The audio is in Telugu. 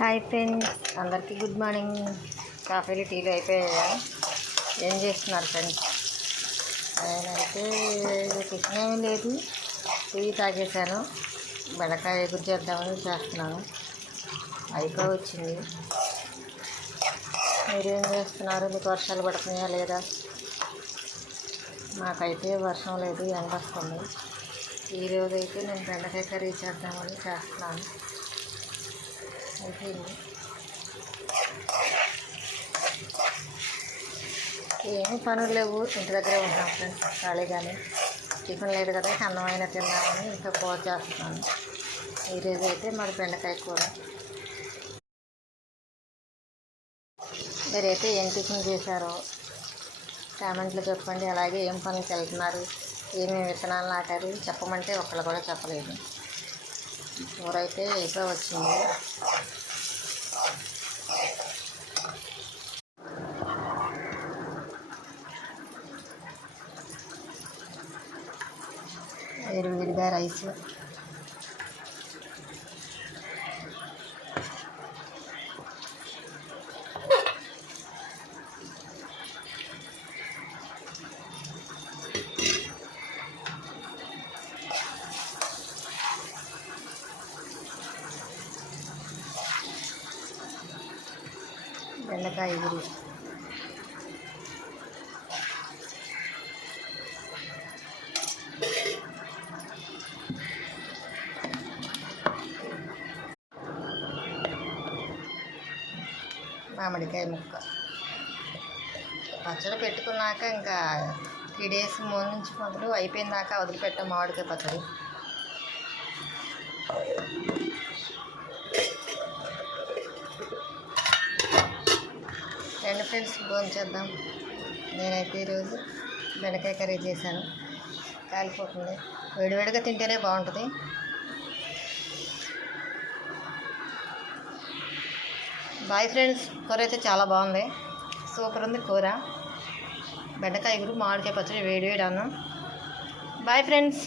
హాయ్ ఫ్రెండ్స్, అందరికీ గుడ్ మార్నింగ్. కాఫీలు టీలు అయిపోయాయా? ఏం చేస్తున్నారు ఫ్రెండ్స్? నేనైతే టిఫిన్ ఏమీ లేదు, టీ తాగేశాను. బెండకాయ ఎగురు చేద్దామని చేస్తున్నాను. అయిపోవచ్చింది. మీరేం చేస్తున్నారు? మీకు వర్షాలు పడుతున్నాయా లేదా? మాకైతే వర్షం లేదు, ఎండ వస్తుంది. ఈరోజు అయితే నేను బెండకాయ కర్రీ చేద్దామని చేస్తున్నాను. అయిపోయింది. ఏమీ పనులు లేవు, ఇంటి దగ్గరే ఉంటాం ఫ్రెండ్స్, ఖాళీగానే. టిఫిన్ లేదు కదా, అన్నం అయినా తిన్నామని ఇంకా కూర చేస్తున్నాను. ఈరోజు అయితే మరి బెండకాయ కూర. మీరైతే ఏం టిఫిన్ చేశారో కామెంట్లో చెప్పండి. అలాగే ఏం పనులకు వెళ్తున్నారు, ఏమేమి విత్తనాలు నాటారు చెప్పమంటే ఒక్కళ్ళు కూడా చెప్పలేదు. కూర అయితే అయిపోవచ్చింది. విడిగా రైస్, బెండకాయ ఎగురు, మామిడికాయ ముక్క. పచ్చడి పెట్టుకున్నాక ఇంకా 3 days ముందు నుంచి మొదలు అయిపోయిందాకా వదిలిపెట్టాం మామిడికాయ పచ్చడి. రెండు ఫ్రెండ్స్ భోంచేద్దాం. నేనైతే ఈరోజు బెండకాయ కర్రీ చేశాను. కాలిపోతుంది, వేడివేడిగా తింటేనే బాగుంటుంది. Bye friends. కూర అయితే చాలా బాగుంది, సూపర్ ఉంది కూర. బెండకాయ ఎగురు, మామిడికాయ పచ్చడి, వేడి వేడి అన్నం. Bye friends.